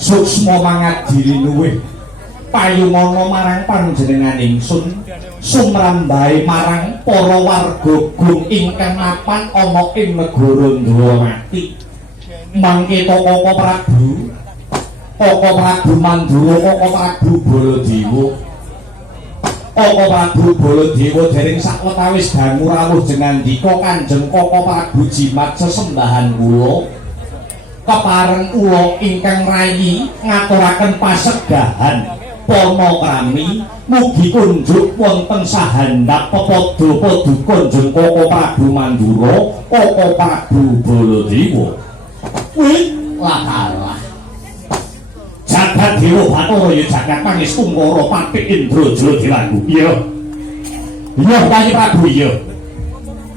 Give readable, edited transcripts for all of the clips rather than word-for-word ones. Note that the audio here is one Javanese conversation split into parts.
Suksma mangadiri nuwih payungana marang panjenengan ingsun sumrambahe marang para warga gung ingkang mapan ana ing negara Ndrawamati mangke Koko Prabu Mandura Koko Prabu Baladewa Koko Prabu Baladewa dereng sakwetawis dangu rawuh jenandika Kanjeng Koko Prabu Jimat sesembahan kula kepareng kula ingkang rayi ngaturaken pasedahan panakrami mugi kunjuk wonten sahandhap pepada paduka Koko Prabu Mandura Koko Prabu Baladewa. Wih lakalah jagat dewa Bathara ya jagat pangestu Ngara Patik Indrajala dilaku. Iya Kanjeng Prabu iya.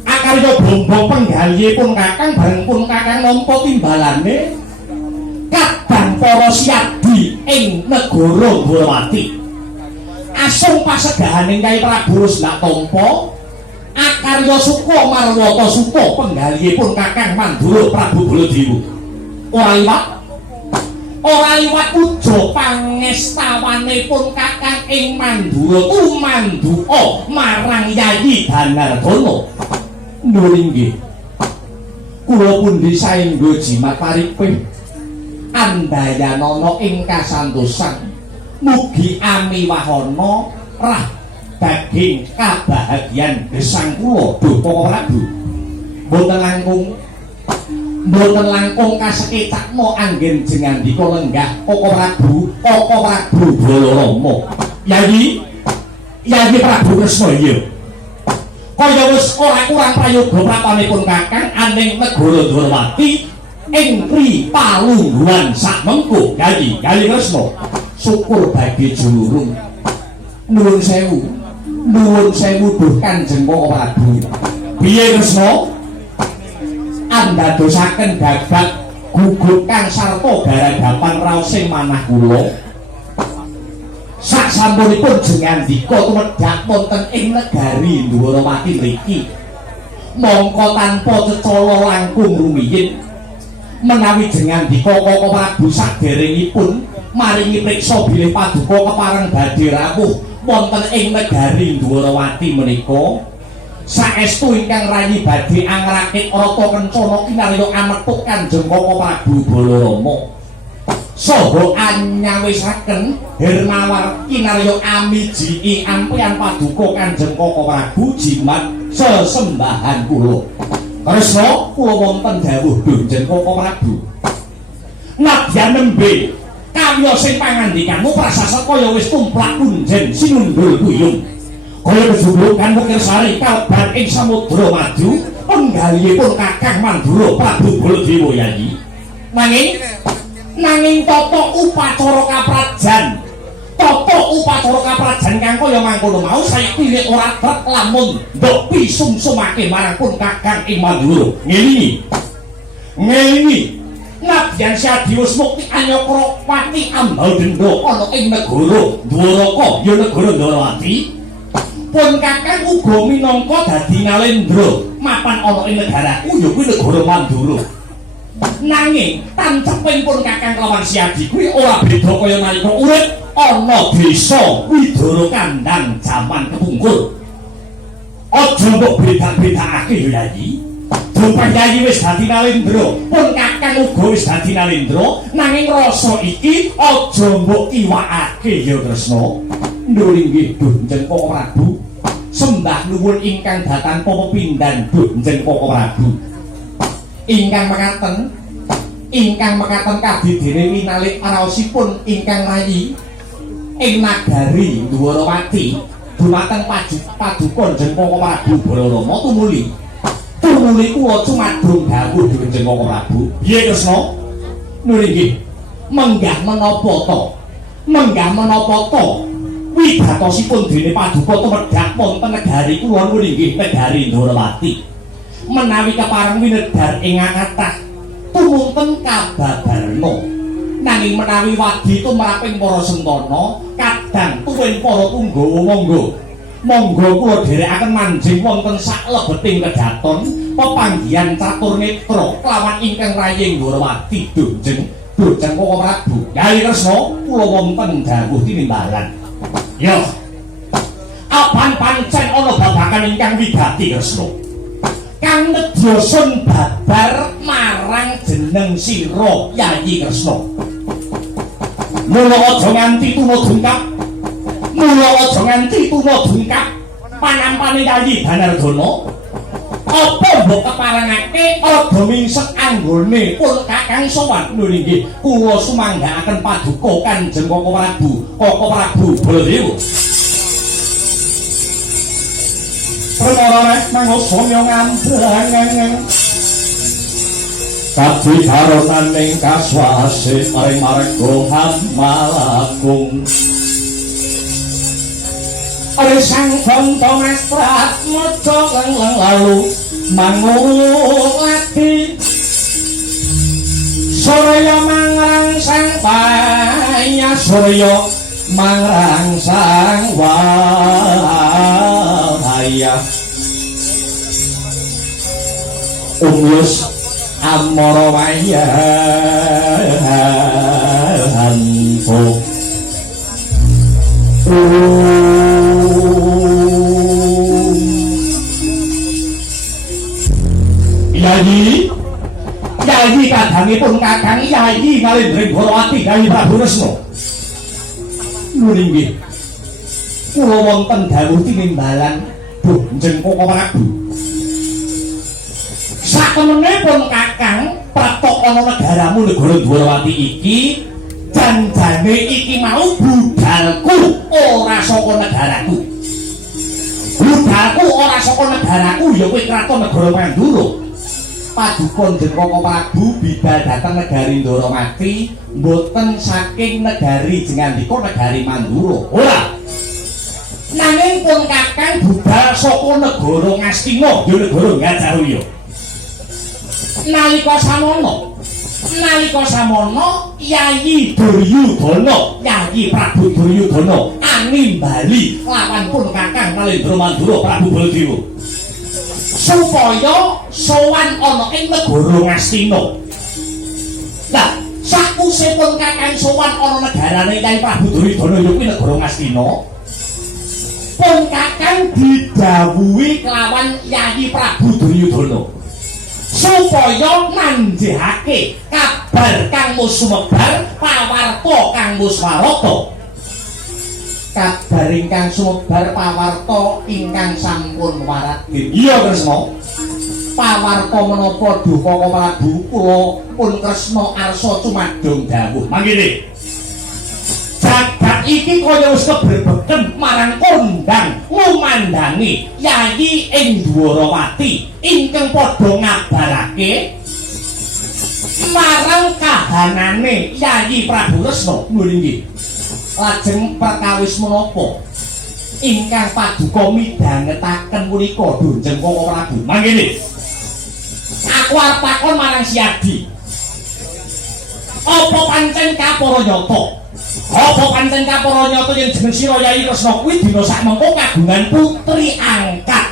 Akarya bombong penggalihipun Kakang bareng pun Kakang nampa timbalane kadang para siyadi ing negara Ndrawamati. Asung pasedahaning Kyai Prabu Rusnak tampa akarya suka marwata suka penggalihipun Kakang Mandura Prabu Baladewa. Ora liwat uja pangestawanipun Kakang ing Mandura tumanduka marang Yayi Danardana. Nuringgih kula pundi saengga jimat paripih andayanana ing kasantosan mugi amiwahana rah daging kabahagian gesang kula duh Koko Prabu mboten langkung kasekecakna anggen jengandika lenggah Koko Prabu Balarama. Yayi Prabu Kresna iya kaya wis ora kurang prayoga prapanipun Kakang aning negara Ndrawamati ing Palungguhan sakmengko. Yayi Kresna syukur badhe julurung nuwun sewu duh Kanjeng Koko Prabu. Piye Kresna andadosaken gagak gugut kang sarta garagapan raosing manah kula saksampunipun jengandika tumedhak wonten ing negari Ndrawamati mriki mongko tanpa cecala langkung rumiyin menawi jengandika Koko Prabu saderengipun maringi priksa bilih paduka kepareng badhe rawuh wonten ing negari Ndrawamati menika saestu ingkang rayi badhe angrakit rata kencana kinarya ametuk Kanjeng Koko Prabu Balarama saha anyawisaken Hermawar kinarya amiji ampian paduka Kanjeng Koko Prabu Jimat sesembahan kula. Kresna kula wonten dawuh Dunjen Koko Prabu. Nadyan nembe kawya sing pangandikanmu prasasat kaya wis tumplak punjen sinundul kuyung. Kaya kejublukan Wukir Sari kalban ing Samudra Madu penggalihipun Kakang Mandura Prabu Baladewa Yayi. Nanging tata upacara kaprajan kang kaya mangkono mau saiki nek ora trep lamun ndok pisungsumake marang pun Kakang ing Mandura. Ngelingi nadyan Syadi wis mukti anyakra pati ambal denda ana ing negara Dwaraka ya negara Ndrawamati. Pun Kakang uga minangka dadi nalendra mapan ana ing negaraku ya kuwi negara Mandura. Nanging tanceping pun Kakang lawan Syadi kuwi ora beda kaya nalika urip ana desa Widara Kandang jaman kepungkur. Aja mbok beda-bedakake ya Yayi. Dumpah Yayi wis dadi nalendra, pun Kakang uga wis dadi nalendra, nanging rasa iki aja mbok iwakake ya Kresna. Nuringgih Dunjen Koko Prabu. Sembah nuwun ingkang datang pepindhan Dunjen Koko Prabu. Ingkang mekaten kadidene winalik raosipun ingkang rayi ing nagari Ndrawamati dumateng paduka Kanjeng Koko Prabu Balarama tumuli kula cumadung dawuh Dunjen Kanjeng Koko Prabu. Piye Kresna? Nur inggih. Menggah menapa to? Menggah menapa to? Wigatosipun dene Paduka tumedhak wonten negari kula nur inggih negari Ndorowati. Menawi kepareng winedhar ing kathah tumunten kababarna. Nanging menawi wadi tumraping para sentana kadang tuwin para tunggawa monggo kula dherekaken manjing wonten saklebeting kedaton pepanggihan catur netra kelawan ingkang raying Ndorowati Dojeng Koko Prabu. Kyai Kresna kula wonten dawuh tinimbalan. Yo. Apan pancen ana babagan ingkang wigati Kresna. Kang nedyasun babar marang jeneng sira Yayi Kresna. Mula aja nganti tumudungkap. Mula aja nganti tumudungkap panampane Yayi Banardana. Apa mbok keparengake ada mingsek anggone pun Kakang sowan lho nggih kula sumanggaaken paduka Kanjeng Koko Prabu Baladewa. Perkara mangsa ngambrang kabitaronaning kaswase maring marga Hamalagung. Ore sang bangsa mestrat maca lang lalu mangung ati Surya mangrangsang paya Surya mangrangsang wahaya Umyus amara waya hantu Yayi kadangipun Kakang Yayi Nalendra Ndorowati Yayi Prabu Kresna. Nur inggih. Kula wonten dawuh tinimbalan Bonjeng Koko Prabu. Sakemenipun Kakang pratok ana negaramu negara Ndorowati iki janjane iki mau budalku ora saka negaraku. Budalku ora saka negaraku ya kuwi kraton negara Mandura. Paduka Jeneng Koko Prabu bidhal dhateng negari Ndorowati mboten saking negari Jengandika negari Mandura. Ora. Nanging pun Kakang budhal saka negara Ngastina ya negara Gajahwuya. Nalika samono Yayi Duryudana, Yayi Prabu Duryudana animbali lawan pun Kakang Nalendra Mandura Prabu Baladewa. Supaya sowan ana ing negara Ngastina. Lah, sakusipun Kakang sowan ana negarane Yayi Prabu Duryudana ya kuwi negara Ngastina. Pun Kakang didhawuhi kelawan Yayi Prabu Duryudana supaya nanjihake kabar kang sumebar pawarta kang muswarata. Kabar ingkang sumebar pawarta ingkang sampun warat. Iya Kresna. Pawarta menapa Duka Koko Prabu kula pun Kresna arsa cumadung dawuh. Mangkene. Jagat iki kaya wis keberbeken marang kondang ngumandangi Yayi ing Ndorowati ingkang padha ngabarake marang kahanane Yayi Prabu Kresna. Lho nggih. Lajeng perkawis menapa ingkang paduka midhangetaken punika Bonjeng Koko Prabu. Mangkene. Aku arep takon marang Siadi. Apa pancen Kaparanyata? Apa pancen Kaparanyata yen jeneng sira Yayi Kresna kuwi dina sakmengko kagungan putri angkat?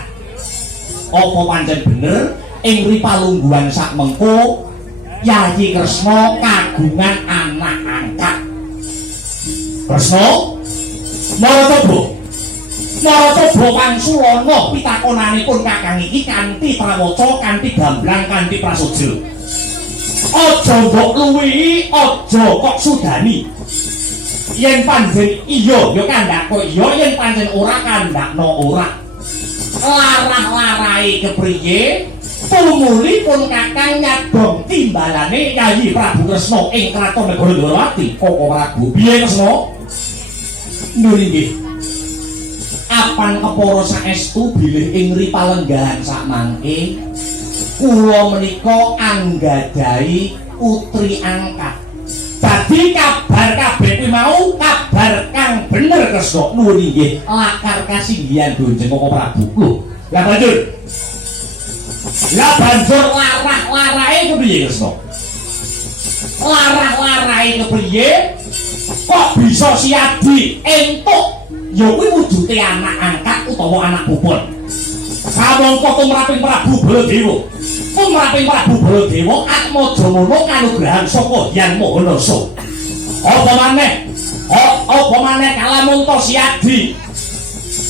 Apa pancen bener ing ripalungguhan sakmengko Yayi Kresna kagungan anak angkat? Kresna Naratoba Pangsulana pitakonanipun Kakang iki kanthi prawaca, kanthi gamblang, kanthi prasaja. Aja mbok luwihi, aja kok sudani. Yen pancen iya ya kandhakku iya, yen pancen ora kandhakno ora. Larah-larahe kepriye? Tumulipun Kakang nyadong timbalane Yayi Prabu Kresna ing kraton negara Ndorowati. Koko Prabu piye Kresna? Nur inggih. Apan kepara saestu bilih ing ripalenggahan sakmangke kula menika anggadhahi putri angkat. Dadi kabar kabeh kuwi mau kabar kang bener Kresna. Nuwun inggih lakar kasinggihan Donjeng Koko Prabu. Lho, lah banjur. Lah banjur larah-larahe kepriye Kresna? Larah-larahe kepriye? Kok bisa Siadi entuk ya kuwi wujude anak angkat utawa anak bubon. Kamangka tumraping Prabu Baladewa. Tumraping Prabu Baladewa Atmaja Muna kanugrahan saka Hyang Mahanasa. Apa maneh kalamun to Siadi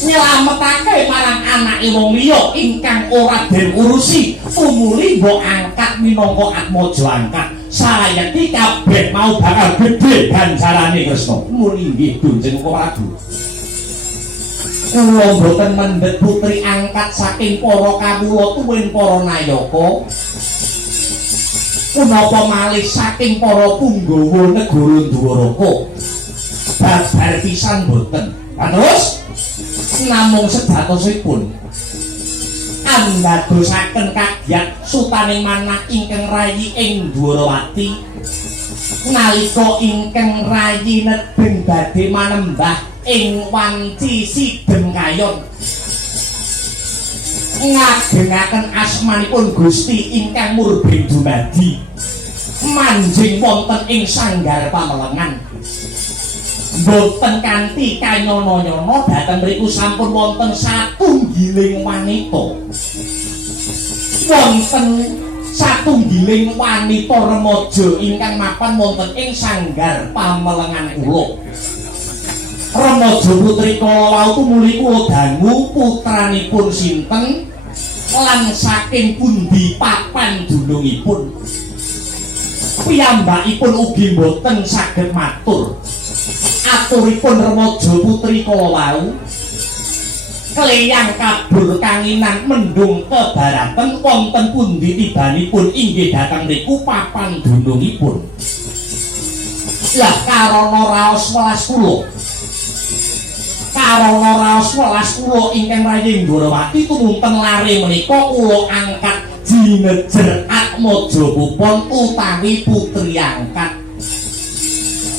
nyelametake marang anake wong liya ingkang ora den urusi tumuli mbok angkat minangka Atmaja angkat. Sayekti kabeh mau bakal gedhe ganjarane Kresna. Muli nggih Donjeng Koko Prabu. Kula boten mendhet putri angkat saking para kawula tuwin para nayaka. Punapa malih saking para punggawa negara Dwaraka. Babar pisan boten. Terus namung sedatosipun andadosaken kagiat sutaning manah ingkang rayi ing Dwarawati nalika ingkang rayi nedeng badhe manembah ing wanci Sidem Kayon ngagengaken asmanipun Gusti ingkang murbeng dumadi manjing wonten ing sanggar pamelengan. Mboten kanthi kanyana-nyana dhateng mriku sampun wonten satunggiling wanita. Wonten satunggiling wanita remaja ingkang mapan wonten ing sanggar pamelengan kula. Remaja putri kala wau tumuli kula dangu putranipun sinten lan saking pundi papan dunungipun. Piyambakipun ugi mboten saged matur. Aturipun remaja putri kala wau kleyang kabur kanginan mendung kebaraten wonten pundi tibanipun inggih dhateng mriku papan dunungipun. Lah karana raos welas kula ingkang rayi Dwarawati tumunten lare menika kula angkat jinejer Atmaja Pupon utawi putri angkat.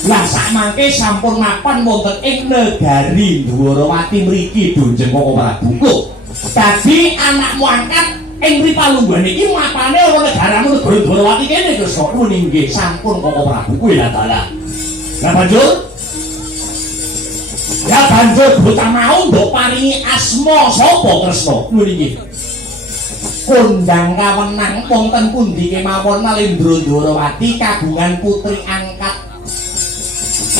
Lah sakmangke sampun mapan wonten ing negari Dwarawati mriki Donjeng Koko Prabu. Dadi anakmu angkat ing Ripalungguhan iki mapane ana negaramu negara Dwarawati kene Kresna. Nggih sampun Koko Prabu kuwi lah dalah. Lah banjur bocah mau mbok paringi asma sapa Kresna? Nggih. Kondang kawenang wonten pundi kemawon Nalendra Dwarawati kagungan putri angkat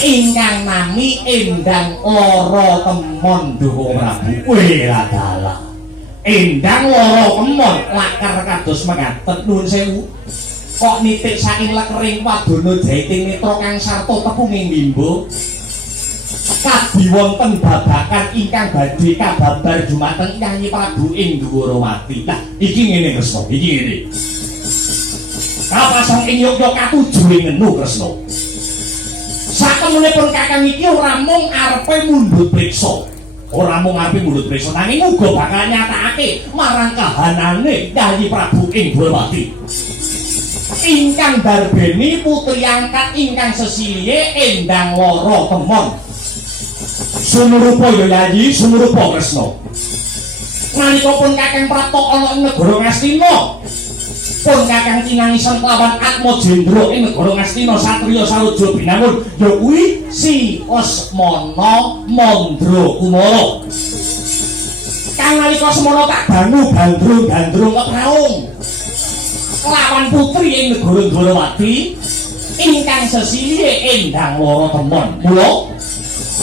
ingkang nami Endang Lara Temon Koko Prabu. Kuwi lah dalah. Endang Lara Temon lakar kados mekaten. Nuwun sewu. Kok nitik saking lekering Wadana Jaiting Netra kang sarta tepunging mimba. Kadhi wonten babakan ingkang badhe kababar dumateng Yayi Prabu ing Dwarawati. Lah iki ngene Kresna, iki ngene. Kapasang ing Yogyakarta tujuhe ngenu Kresna. Satemunipun kakang iki ora mung arepe mundhut priksa. Ora mung arepe mundhut priksa nanging uga bakal nyatakake marang kahanane Yayi Prabu ing Dwarawati. Ingkang darbeni putri angkat ingkang sesilihe Endang Lara Temon. Sumurupa ya Yayi, sumurupa Kresna. Nalika pun kakang Pratok ana ing negara Ngastina, pun kakang kinangisan kelawan Atmajendra ing negara Ngastina satriya saroja binangun ya kuwi si Lesmana Mandra Kumara. Kang nalika semana tak bangu gandrung-gandrung kepraung kelawan putri ing negara Dwarawati ingkang sesilihe Endang Lara Temon.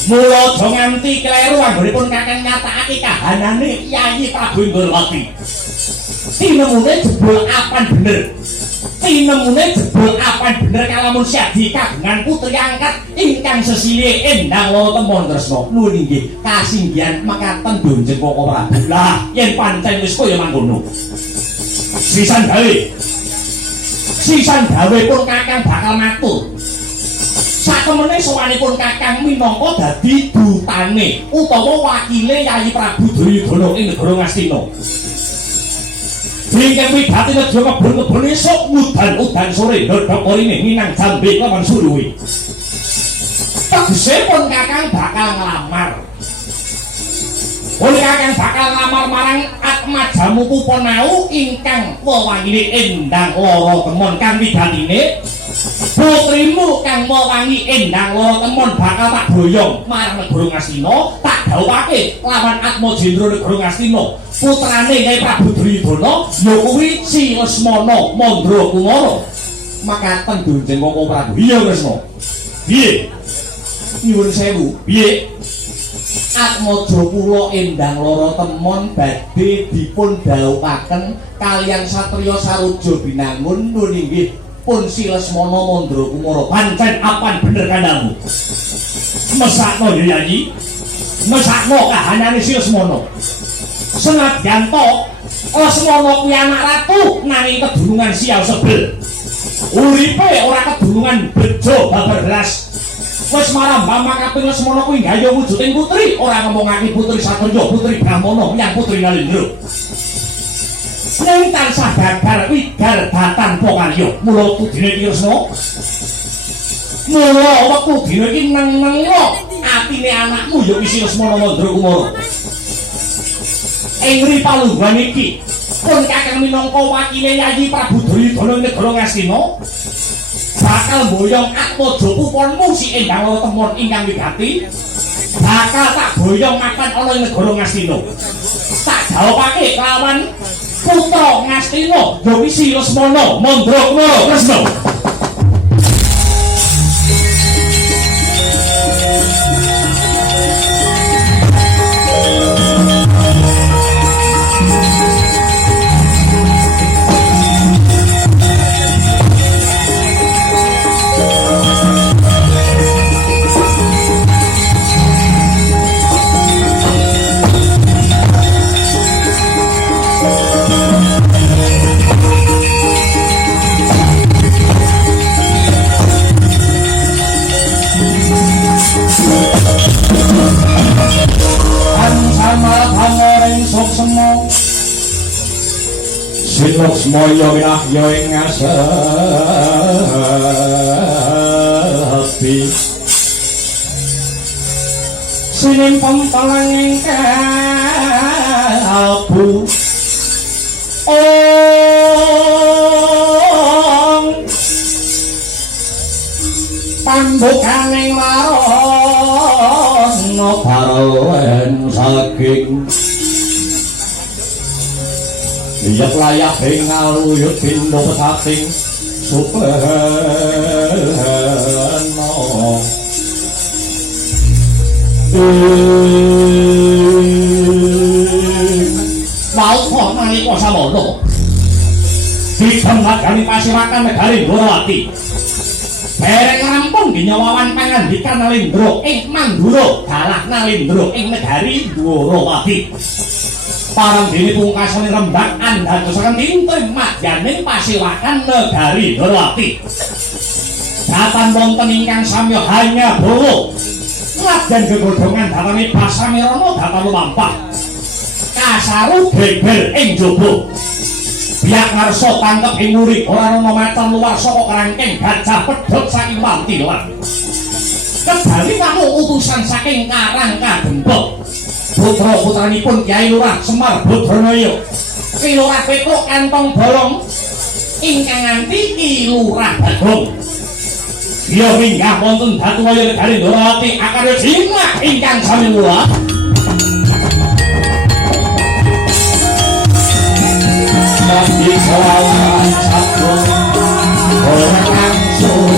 Mula aja nganti kleru anggonipun kakang nyatakake kahanane Yayi Prabu Dwarawati. Tinemune jebul apan bener kalamun Siadi kagungan putri angkat ingkang sesilihe Endang Lara Temon Kresna. Nuwun inggih kasinggihan mekaten Donjeng Koko Prabu. Lah yen pancen wis kaya mangkono. Sisan gawe pun kakang bakal matur. Sakemene sowanipun kakang minangka dadi dutane utawa wakile Yayi Prabu Duryudana ing negara Ngastina. Ingkang wigati nedya kebon-kebon esuk udan-udan sore ndodhok orine minang jambe lawan suruhi. Tegesipun Kakang bakal nglamar. Oleh Kakang bakal nglamar marang Atmajamu Puponau ingkang wewangine endang lara temon kang wigatine putrimu kang wewangi endang lara temon bakal tak boyong marang negara Ngastina, tak dhawuhake lawan Atmajendra negara Ngastina. Putrane Nyai Prabu Duryudana ya kuwi Si Lesmana Mandrakumara. Makaten Dunjeng Koko Prabu. Iya Kresna. Piye? Nyuwun sewu. Piye? Atmaja kula endang lara temon badhe dipun dhawuhaken kaliyan satriya saruja binangun nun inggih pun Si Lesmana Mandrakumara. Pancen apan bener kandhangmu. Mesakno ya Yayi. Mesakno kahanane Si Lesmana. Senadyan to Lesmana kuwi anak ratu nanging kedulungan sial sebel. Uripe ora kedulungan bejo babar belas. Wis marambah makaping Lesmana kuwi gaya wujuding putri, ora ngomongake putri Satrya, putri Brahmana, yang putri Nalendra. Ning tansah gagar wigar datan pokarya, mula kudine iki Kresna. Mula wektu dina iki neng-nengo atine anakmu ya isi Lesmana Mandrakumara. Ing ripalungguhan iki pun Kakang minangka wakile Yayi Prabu Duryudana negara Ngastina bakal boyong Atmaja puponmu si endang lara temon ingkang wigati bakal tak boyong makan ana ing negara Ngastina. Tak jawabake lawan putra Ngastina ya Si Lesmana Mandrakumara. Kresna. Sinok semaya winahya ing ngasepi sinimpang talang ing kalbu pambukaning marana baroen saking iyat layak bengaluyut pindo pesating supeno mau kok nalika samono didemagani Pasiwakan negari Ndrawati bareng rampung dinyawawan pangandikan Nalendra ing Mandura dalah Nalendra ing negari Ndrawati. Parang dene pungkasane rembag andadosaken tinten madyaning Pasiwakan negari Ndrawati. Datan wonten ingkang samya hanya bawa ladan gegodhongan datane Basamirana datan lumampah kasaru geger ing jaba biak ngarsa tangkep ing muri ora ana maten luar saka kerangkeng gajah pedhot saking Wantilan kedali namung utusan saking Karang Kadempok putra-putranipun Kyai Lurah Semar Badranaya Ki Lurah Petruk Kantong Bolong ingkang nganti Ki Lurah Bagong ya minggah wonten Datuwaya negari Ndrawati akarya jimat ingkang sami mula Mati kawan sabdo orang langsung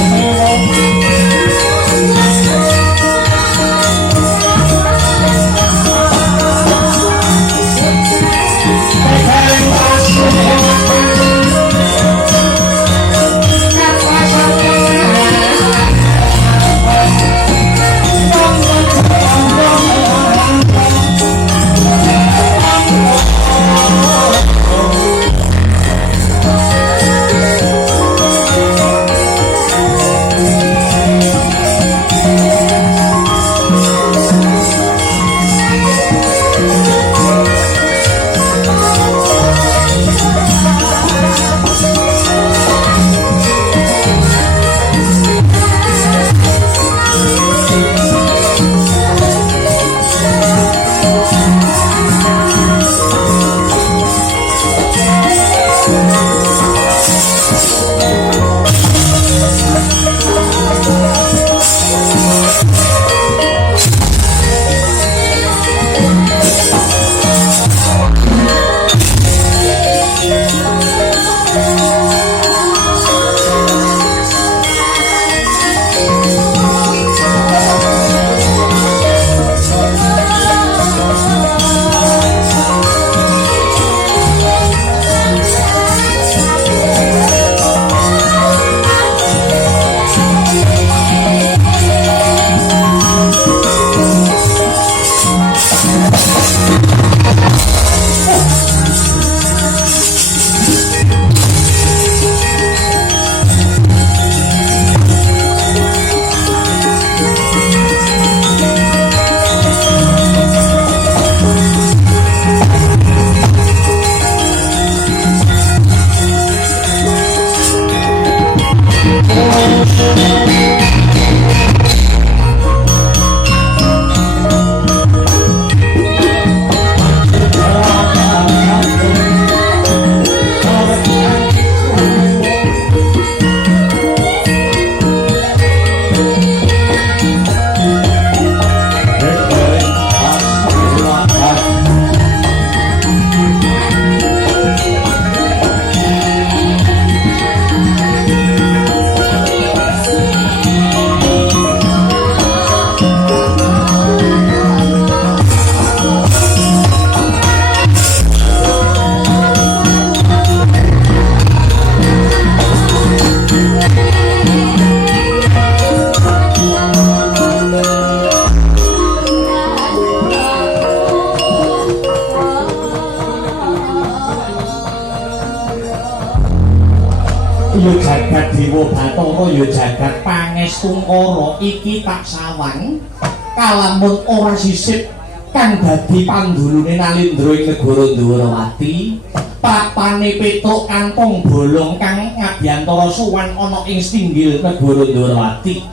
Dewa Bathara ya jagat pangestungkara iki tak sawang kalamun ora sisip kang dadi pandulune Nalindra ing negara Ndawarawati papane petuk kantong bolong kang ngabyantara sowan ana ing singgil negara Ndawarawati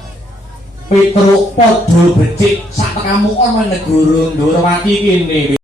Petruk padha becik sak tekamu ana negara Ndawarawati kene